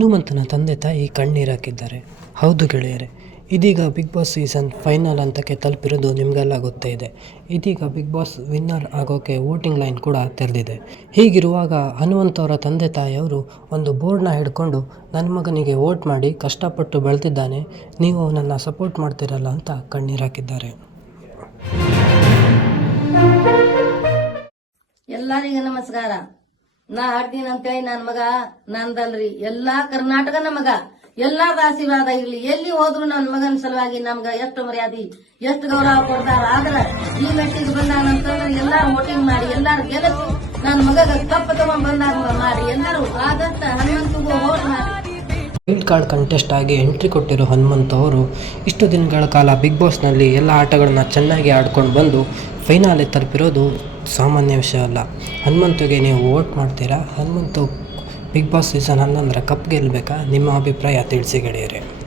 ಹನುಮಂತನ ತಂದೆ ತಾಯಿ ಕಣ್ಣೀರಾಕಿದ್ದಾರೆ. ಹೌದು ಗೆಳೆಯರೆ, ಇದೀಗ ಬಿಗ್ ಬಾಸ್ ಸೀಸನ್ ಫೈನಲ್ ಹಂತಕ್ಕೆ ತಲುಪಿರೋದು ನಿಮಗೆಲ್ಲ ಗೊತ್ತೇ ಇದೆ. ಇದೀಗ ಬಿಗ್ ಬಾಸ್ ವಿನ್ನರ್ ಆಗೋಕ್ಕೆ ವೋಟಿಂಗ್ ಲೈನ್ ಕೂಡ ತೆರೆದಿದೆ. ಹೀಗಿರುವಾಗ ಹನುಮಂತ ಅವರ ತಂದೆ ತಾಯಿಯವರು ಒಂದು ಬೋರ್ಡ್ನ ಹಿಡ್ಕೊಂಡು, ನನ್ನ ಮಗನಿಗೆ ವೋಟ್ ಮಾಡಿ ಕಷ್ಟಪಟ್ಟು ಬೆಳೆದಿದ್ದಾನೆ, ನೀವು ಅವನನ್ನು ಸಪೋರ್ಟ್ ಮಾಡ್ತಿರಲ್ಲ ಅಂತ ಕಣ್ಣೀರಾಕಿದ್ದಾರೆ. ಎಲ್ಲರಿಗೂ ನಮಸ್ಕಾರ. ನಾ ಆಡ್ತೀನಿ ಅಂತ ಹೇಳಿ ನನ್ ಮಗ, ನಂದಲ್ರಿ. ಎಲ್ಲಾ ಕರ್ನಾಟಕ ನಮಗ ಎಲ್ಲಾ ಆಶೀರ್ವಾದ ಇರ್ಲಿ. ಎಲ್ಲಿ ಹೋದ್ರು ನನ್ ಮಗನ ಸಲುವಾಗಿ ನಮ್ಗ ಎಷ್ಟು ಮರ್ಯಾದಿ, ಎಷ್ಟು ಗೌರವ ಕೊಡ್ತಾರ. ಆದ್ರ ಈ ಮೆಟ್ಟಿಗೆ ಬಂದಾನಂತಂದ್ರೆ ಎಲ್ಲಾರು ವೋಟಿಂಗ್ ಮಾಡಿ, ಎಲ್ಲಾರು ಗೆಲ್ಲಿಸಿ ನನ್ ಮಗಗ ಕಪ್ಪ ತಗೊಂಡ್ ಬಂದಾಗ ಮಾಡಿ. ಎಲ್ಲಾರು ಆದಷ್ಟ ಹನುಮಂತಗೂ ವೋಟ್ ಮಾಡಿ. ವೈಲ್ಡ್ ಕಾರ್ಡ್ ಕಂಟೆಸ್ಟ್ ಆಗಿ ಎಂಟ್ರಿ ಕೊಟ್ಟಿರೋ ಹನುಮಂತ ಅವರು ಇಷ್ಟು ದಿನಗಳ ಕಾಲ ಬಿಗ್ ಬಾಸ್ನಲ್ಲಿ ಎಲ್ಲ ಆಟಗಳನ್ನ ಚೆನ್ನಾಗಿ ಆಡ್ಕೊಂಡು ಬಂದು ಫೈನಲ್ ತಲುಪಿರೋದು ಸಾಮಾನ್ಯ ವಿಷಯ ಅಲ್ಲ. ಹನುಮಂತಗೆ ನೀವು ವೋಟ್ ಮಾಡ್ತೀರಾ? ಹನುಮಂತು ಬಿಗ್ ಬಾಸ್ ಸೀಸನ್ ಹನ್ನೊಂದರ ಕಪ್ ಗೆಲ್ಲಬೇಕಾ ನಿಮ್ಮ ಅಭಿಪ್ರಾಯ ತಿಳಿಸಿ ಗೆಳೆಯರೆ.